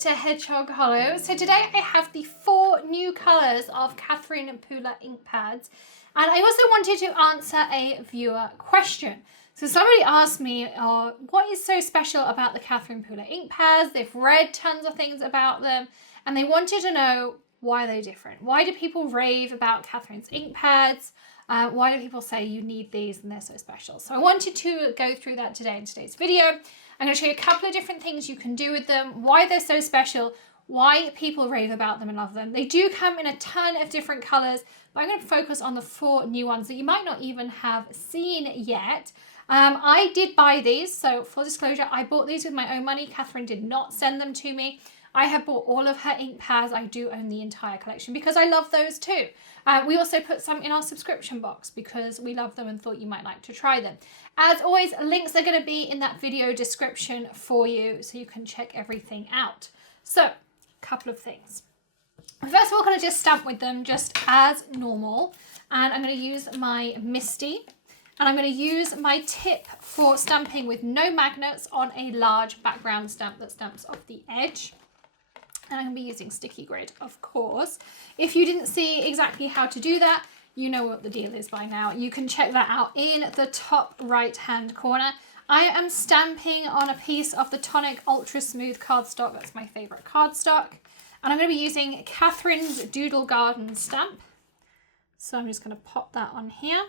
to Hedgehog Hollow. So today I have the 4 new colours of Catherine Pooler ink pads, and I also wanted to answer a viewer question. So somebody asked me, what is so special about the Catherine Pooler ink pads? They've read tons of things about them, and they wanted to know why they're different. Why do people rave about Catherine's ink pads? Why do people say you need these and they're so special? So I wanted to go through that today in today's video. I'm going to show you a couple of different things you can do with them, why they're so special, why people rave about them and love them. They do come in a ton of different colours, but I'm going to focus on the 4 new ones that you might not even have seen yet. I did buy these, so full disclosure, I bought these with my own money. Catherine did not send them to me. I have bought all of her ink pads. I do own the entire collection because I love those too. We also put some in our subscription box because we love them and thought you might like to try them. As always, links are going to be in that video description for you so you can check everything out. So, a couple of things. First of all, I'm going to just stamp with them just as normal. And I'm going to use my Misty. And I'm going to use my tip for stamping with no magnets on a large background stamp that stamps off the edge. And I'm going to be using sticky grid, of course. If you didn't see exactly how to do that, you know what the deal is by now. You can check that out in the top right-hand corner. I am stamping on a piece of the Tonic Ultra Smooth cardstock. That's my favourite cardstock. And I'm going to be using Catherine's Doodle Garden stamp. So I'm just going to pop that on here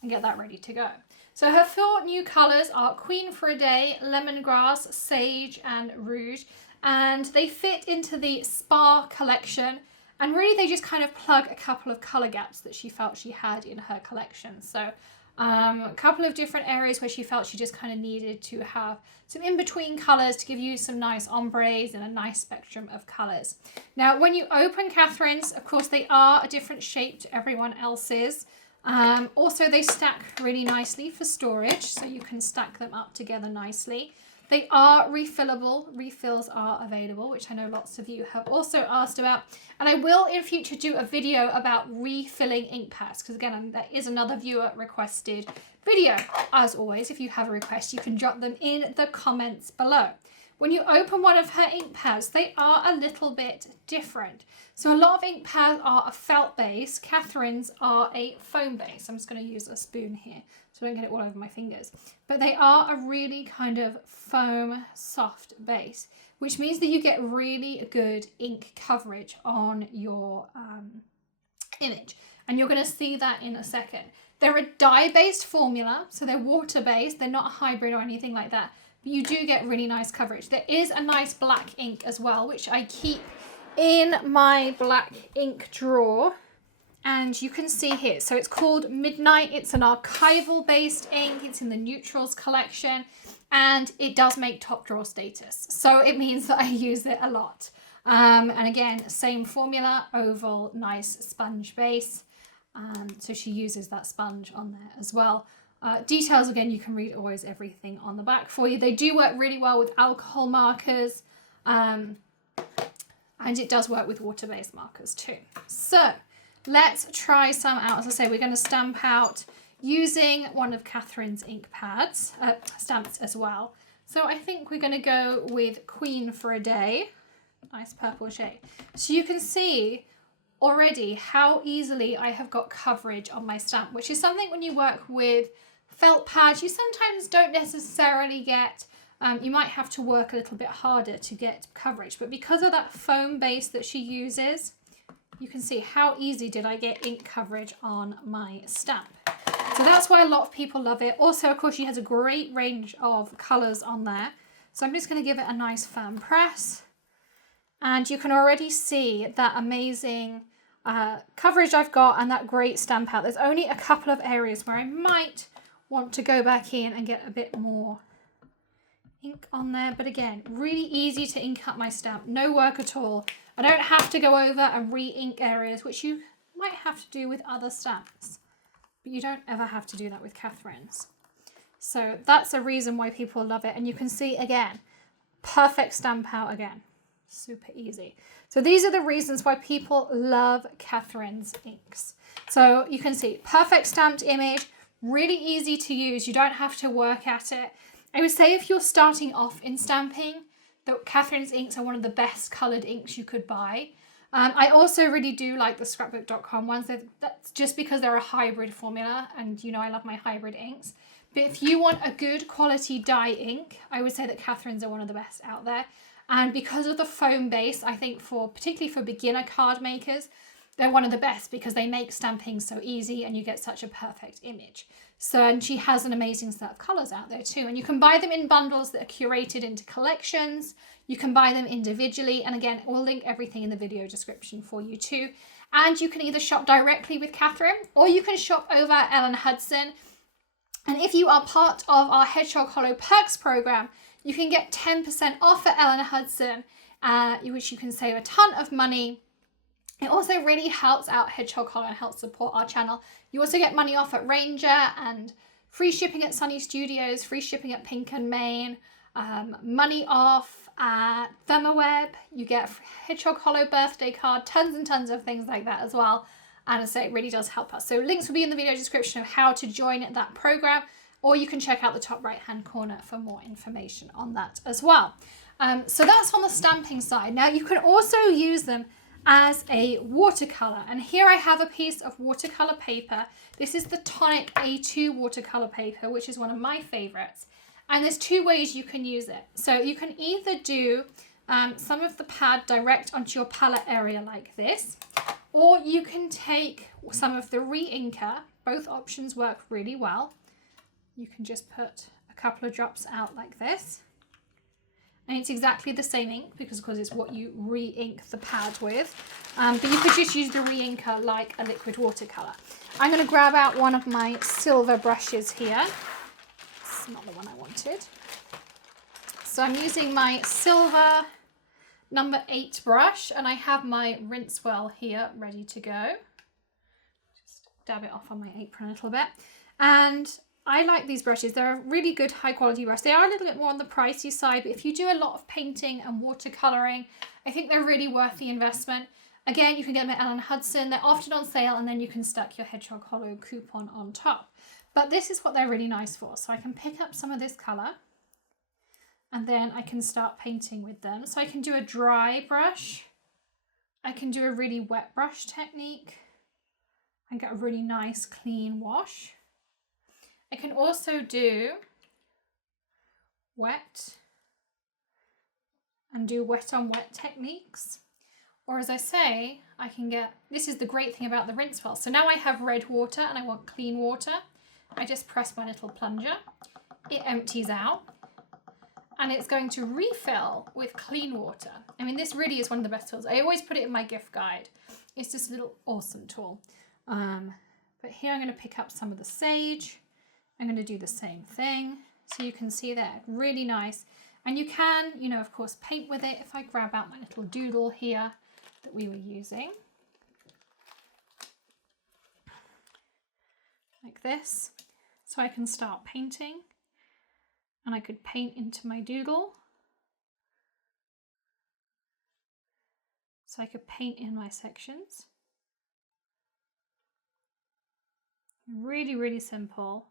and get that ready to go. So her 4 new colours are Queen for a Day, Lemongrass, Sage and Rouge. And they fit into the Spa collection, and really they just kind of plug a couple of colour gaps that she felt she had in her collection. So a couple of different areas where she felt she just kind of needed to have some in-between colours to give you some nice ombres and a nice spectrum of colours. Now when you open Catherine's, of course they are a different shape to everyone else's. Also they stack really nicely for storage, so you can stack them up together nicely. They are refillable. Refills are available, which I know lots of you have also asked about. And I will in future do a video about refilling ink pads, because again, that is another viewer requested video. As always, if you have a request, you can drop them in the comments below. When you open one of her ink pads, they are a little bit different. So a lot of ink pads are a felt base. Catherine's are a foam base. I'm just going to use a spoon here so I don't get it all over my fingers. But they are a really kind of foam soft base, which means that you get really good ink coverage on your image. And you're going to see that in a second. They're a dye-based formula, so they're water-based. They're not a hybrid or anything like that. But you do get really nice coverage. There is a nice black ink as well, which I keep in my black ink drawer. And you can see here, so it's called Midnight. It's an archival based ink. It's in the Neutrals collection, and it does make top drawer status. So it means that I use it a lot. And again, same formula, oval, nice sponge base. So she uses that sponge on there as well. Details, again, you can read always everything on the back for you. They do work really well with alcohol markers. And it does work with water-based markers too. So let's try some out. As I say, we're going to stamp out using one of Catherine's ink pads, stamps as well. So I think we're going to go with Queen for a Day. Nice purple shade. So you can see already how easily I have got coverage on my stamp, which is something when you work with felt pads, you sometimes don't necessarily get. You might have to work a little bit harder to get coverage, but because of that foam base that she uses, you can see how easy did I get ink coverage on my stamp. So that's why a lot of people love it. Also, of course, she has a great range of colours on there. So I'm just going to give it a nice firm press. And you can already see that amazing coverage I've got and that great stamp out. There's only a couple of areas where I might want to go back in and get a bit more ink on there, but again, really easy to ink up my stamp, no work at all. I don't have to go over and re-ink areas, which you might have to do with other stamps, but you don't ever have to do that with Catherine's. So that's a reason why people love it. And you can see again, perfect stamp out again, super easy. So these are the reasons why people love Catherine's inks. So you can see perfect stamped image, really easy to use. You don't have to work at it. I would say if you're starting off in stamping, that Catherine's inks are one of the best coloured inks you could buy. I also really do like the scrapbook.com ones. That's just because they're a hybrid formula, and you know I love my hybrid inks. But if you want a good quality dye ink, I would say that Catherine's are one of the best out there. And because of the foam base, I think particularly for beginner card makers, they're one of the best because they make stamping so easy and you get such a perfect image. So, and she has an amazing set of colours out there too. And you can buy them in bundles that are curated into collections. You can buy them individually. And again, we'll link everything in the video description for you too. And you can either shop directly with Catherine or you can shop over at Ellen Hudson. And if you are part of our Hedgehog Hollow Perks program, you can get 10% off at Ellen Hudson, which you can save a ton of money. It also really helps out Hedgehog Hollow and helps support our channel. You also get money off at Ranger and free shipping at Sunny Studios, free shipping at Pink and Main, money off at Thermoweb. You get a Hedgehog Hollow birthday card, tons and tons of things like that as well. And I say it really does help us. So links will be in the video description of how to join that program, or you can check out the top right hand corner for more information on that as well. So that's on the stamping side. Now you can also use them as a watercolor, and here I have a piece of watercolor paper. This is the Tonic A2 watercolor paper, which is one of my favorites, and there's two ways you can use it. So you can either do some of the pad direct onto your palette area like this, or you can take some of the re-inker. Both options work really well. You can just put a couple of drops out like this. And it's exactly the same ink because of course it's what you re-ink the pad with. But you could just use the re-inker like a liquid watercolor. I'm going to grab out one of my silver brushes here. It's not the one I wanted. So I'm using my silver number 8 brush, and I have my rinse well here ready to go. Just dab it off on my apron a little bit. And I like these brushes. They're a really good high quality brush. They are a little bit more on the pricey side, but if you do a lot of painting and watercoloring, I think they're really worth the investment. Again, you can get them at Ellen Hudson. They're often on sale, and then you can stack your Hedgehog Hollow coupon on top. But this is what they're really nice for. So I can pick up some of this color and then I can start painting with them. So I can do a dry brush. I can do a really wet brush technique and get a really nice clean wash. I can also do wet and do wet on wet techniques. Or as I say, I can get, this is the great thing about the rinse well. So now I have red water and I want clean water. I just press my little plunger. It empties out and it's going to refill with clean water. I mean, this really is one of the best tools. I always put it in my gift guide. It's just a little awesome tool. But here I'm going to pick up some of the sage. I'm going to do the same thing. So you can see that really nice. And you can, you know, of course, paint with it. If I grab out my little doodle here that we were using, like this. So I can start painting and I could paint into my doodle. So I could paint in my sections. Really, really simple.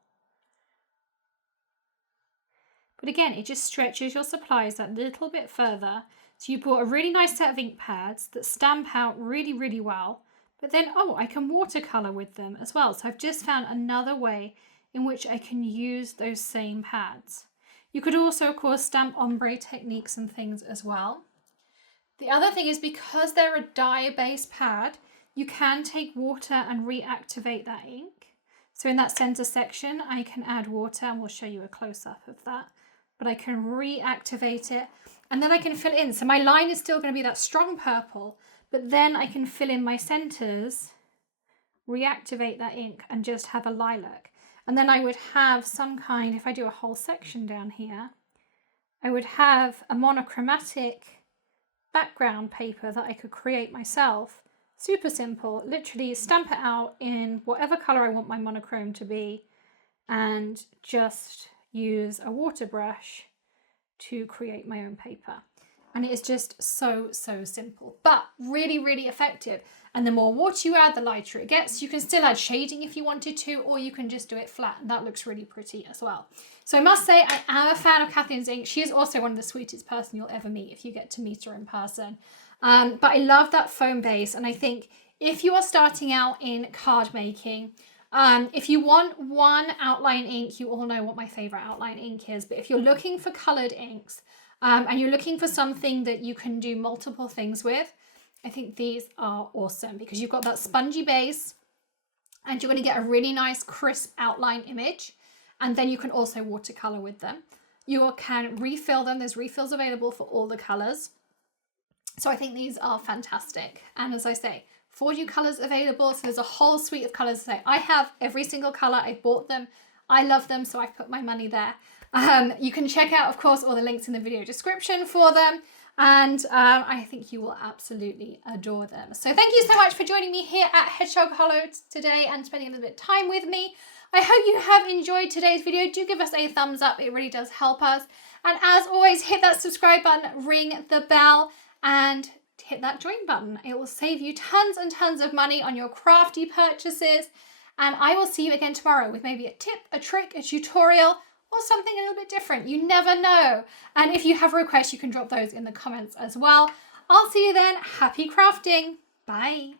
But again, it just stretches your supplies that little bit further. So you bought a really nice set of ink pads that stamp out really, really well. But then, oh, I can watercolor with them as well. So I've just found another way in which I can use those same pads. You could also, of course, stamp ombre techniques and things as well. The other thing is, because they're a dye-based pad, you can take water and reactivate that ink. So in that center section, I can add water, and we'll show you a close-up of that. But I can reactivate it, and then I can fill it in. So my line is still going to be that strong purple, but then I can fill in my centers, reactivate that ink, and just have a lilac. And then I would have some kind, if I do a whole section down here, I would have a monochromatic background paper that I could create myself. Super simple, literally stamp it out in whatever color I want my monochrome to be, and just use a water brush to create my own paper. And it is just so, so simple, but really, really effective. And the more water you add, the lighter it gets. You can still add shading if you wanted to, or you can just do it flat, and that looks really pretty as well. So I must say, I am a fan of Catherine's ink. She is also one of the sweetest person you'll ever meet if you get to meet her in person. But I love that foam base, and I think if you are starting out in card making, if you want one outline ink, you all know what my favorite outline ink is, but if you're looking for colored inks, and you're looking for something that you can do multiple things with, I think these are awesome because you've got that spongy base and you're going to get a really nice crisp outline image. And then you can also watercolor with them. You can refill them. There's refills available for all the colors. So I think these are fantastic. And as I say, 4 new colors available. So there's a whole suite of colors. So I have every single color. I bought them. I love them. So I've put my money there. You can check out, of course, all the links in the video description for them. And I think you will absolutely adore them. So thank you so much for joining me here at Hedgehog Hollow today and spending a little bit of time with me. I hope you have enjoyed today's video. Do give us a thumbs up. It really does help us. And as always, hit that subscribe button, ring the bell, and hit that join button. It will save you tons and tons of money on your crafty purchases. And I will see you again tomorrow with maybe a tip, a trick, a tutorial, or something a little bit different. You never know. And if you have requests, you can drop those in the comments as well. I'll see you then. Happy crafting. Bye.